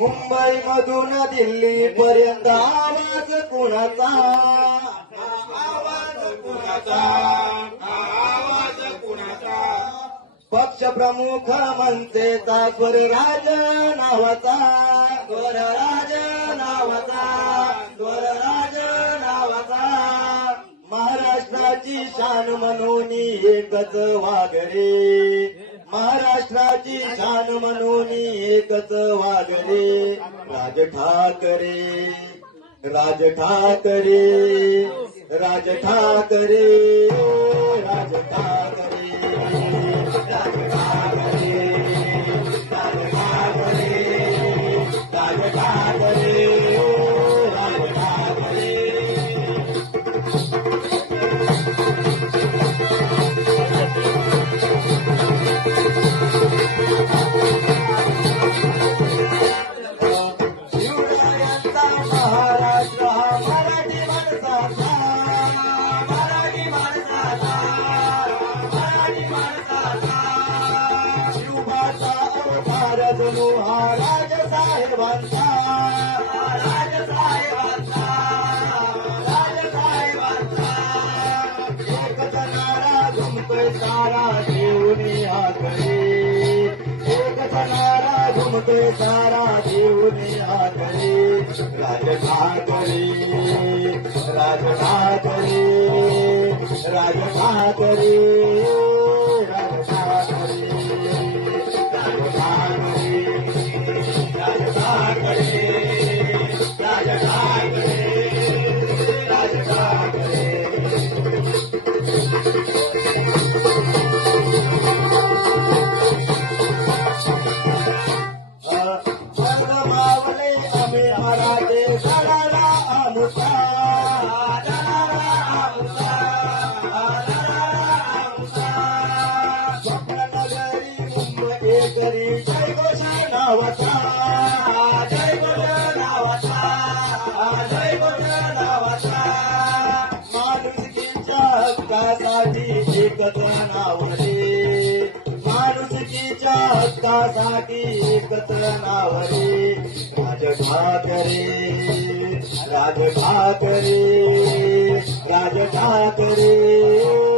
मुंबई मधून दिल्ली पर्यंत आवाज कुणाचा? आवाज कुणाचा? आवाज कुणाचा? पक्ष प्रमुख मनसेचा स्वरराज नावाचा. स्वरराज नावाचा. स्वरराज नावाचा. महाराष्ट्राची शान म्हणून एकच वागरे महाराष्ट्राची छान म्हणून एकच वागले. राज ठाकरे राज ठाकरे राज ठाकरे. तुमते सारा देऊन आदरे राजधातरे राजधातरे राजधातरे। मुंबई जय घोष नावाचा जय घोष नावाचा जय घोष नावाचा माणुसकीच्या हक्कासाठी एकच माणुसकीच्या हक्कासाठी एकच राज ठाकरे राज ठाकरे राज ठाकरे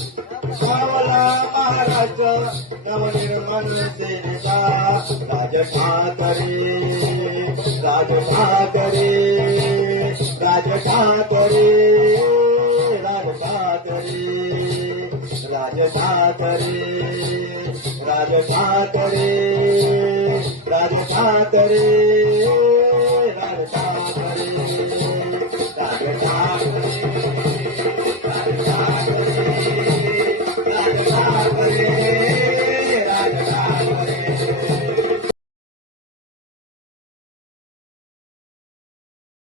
स्वावला महाराज नवनिर्मल सेनेता राज ठाकरे राज ठाकरे राज ठाकरे राज राज